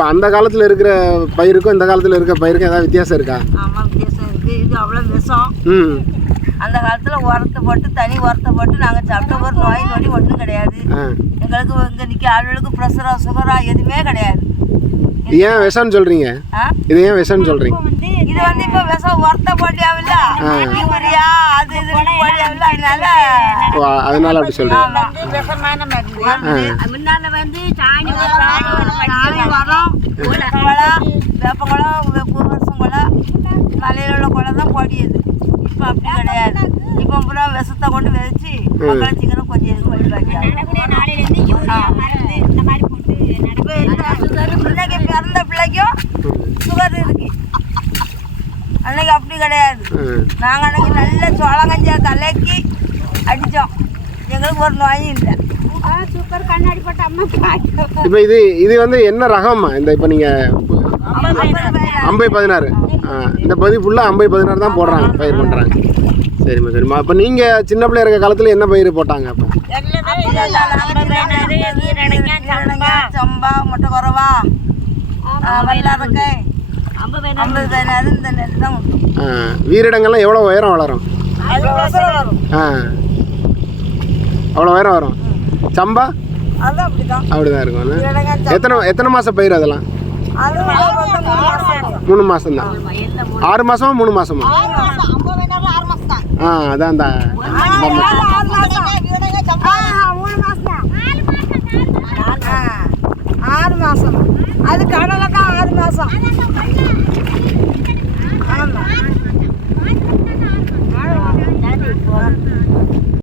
இப்போ அந்த காலத்தில் இருக்கிற பயிருக்கும் இந்த காலத்தில் இருக்கிற பயிருக்கும் ஏதாவது வித்தியாசம் இருக்கா? ஆமாம், வித்தியாசம் இருக்குது. இது அவ்வளோ விஷம். அந்த காலத்தில் உரத்தை போட்டு தனி உரத்தை போட்டு நாங்கள் சாப்பிட்ட ஒரு நோய் நொடி ஒன்றும் கிடையாது. எங்களுக்கு இங்கே நிற்க ஆளுகளுக்கு ப்ரெஷரா சுகரா எதுவுமே கிடையாது. ஏன் விஷம்னு சொல்கிறீங்க? இது ஏன் விஷம்னு சொல்கிறீங்க? இது வந்து இப்போ விஷம் உரத்தை போட்டியாவில்ல, யூரியா அது இது போட்டியாவில்ல, அதனால அப்படி சொல்கிறீங்க. விஷமான முன்னால வந்து சாணி உரம் குளம் வேப்பங்குளம் பூவரசம் குளம் மலையில் உள்ள குளம் தான் போடியது. இப்போ அப்படி கிடையாது. இப்போ பூரா விஷத்தை கொண்டு விதைச்சி மக்களை சீக்கிரம் கொஞ்சம் இது பிள்ளைக்கு பிறந்த பிள்ளைக்கும் சுகர் இருக்கு. அன்னைக்கு அப்படி கிடையாது. நாங்கள் அன்னைக்கு நல்ல சோளங்கஞ்சியை கலக்கி அடித்தோம். எங்களுக்கு ஒரு நோயும் இல்லை. சூப்பர் கண்ணாடி போட்ட அம்மா. இப்போ இது வந்து என்ன ரகம்மா? இந்த இப்போ நீங்கள் 5016 இந்த பகுதி ஃபுல்லாக 5016 தான் போடுறாங்க, பயிர் பண்ணுறாங்க. சரிம்மா சரிம்மா. அப்போ நீங்கள் சின்ன பிள்ளைய இருக்க காலத்தில் என்ன பயிர் போட்டாங்க? அப்போ சம்பா முட்டை குறவா வல்லாரக்காய் 50-16 இந்த நெல் தான் உண்டு. வீரிடங்கள்லாம் எவ்வளோ உயரம் வளரும்? அவ்வளோ உயரம் வரும். சம்பா அது அப்படிதான் அப்படிதான் இருக்கும். எத்தனை மாதம் பயிர் அதெல்லாம்? 3 மாதம் தான். 6 மாதமா 3 மாதமா? அதான்